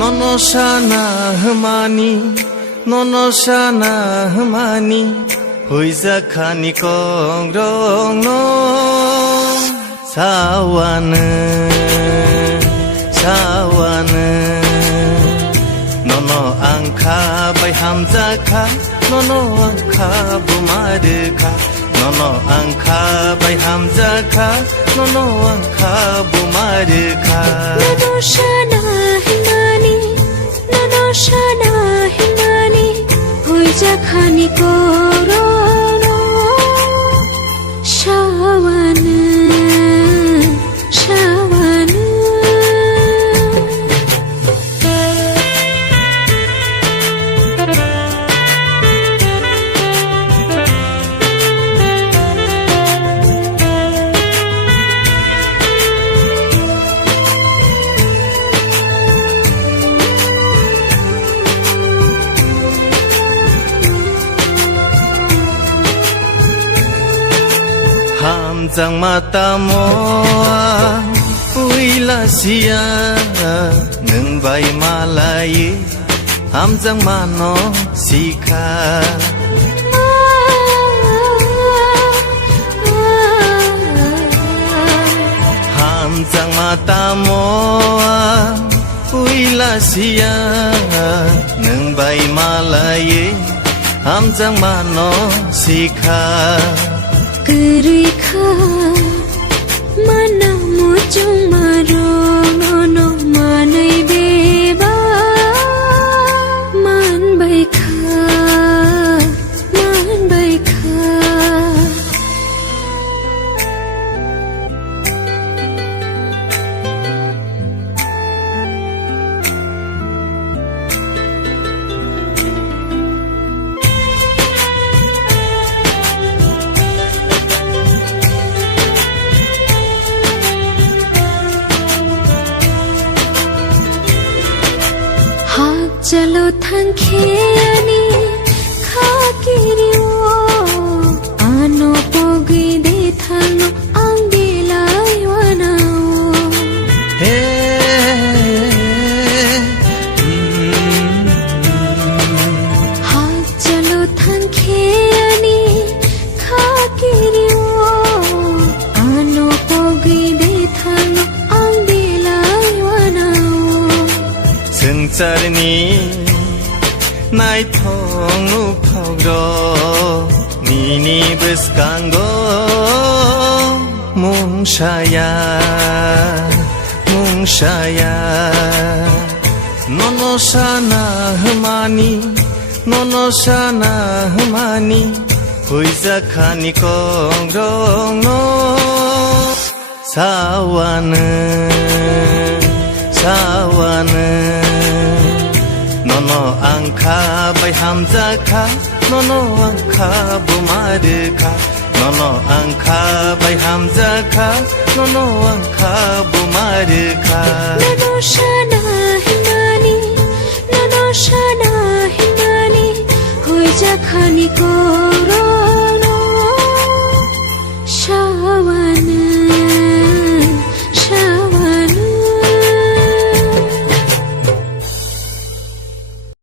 ননসানা হমানি ননসানা হমানি হইজা খানি কং রং ন সাওয়ানে সাওয়ানে নন আংখা by হামজাখা non আংখা বুমারখা non আংখা by হামজাখা নন আংখা বুমারখা ননসানা হিমানি ননসানা হিমানি হইজা খানি করন শাওয়ানে শাওয়ানে Hamjang mata moa uila sia nung bai malai hamjang mano sikha hamjang mata moa uila sia nung bai malai hamjang mano sikha Kerikha mana mojong marong ono manai beba man baikha man baikha Chalo thangkhe ani khakiriwo ano pogi de thano angilai wanao ha chalo thangkhe ani khakiriwo ano pogi de thano angilai wanao Sengcarni nai thong nu phogro nini beskango mung shaya nonosana hmani nonosana hmani hoiza khani kong rong no sawane sawane nono angkha bai hamjakha nono angkha bumarkha nono angkha bai hamjakha nono angkha bumarkha nonshana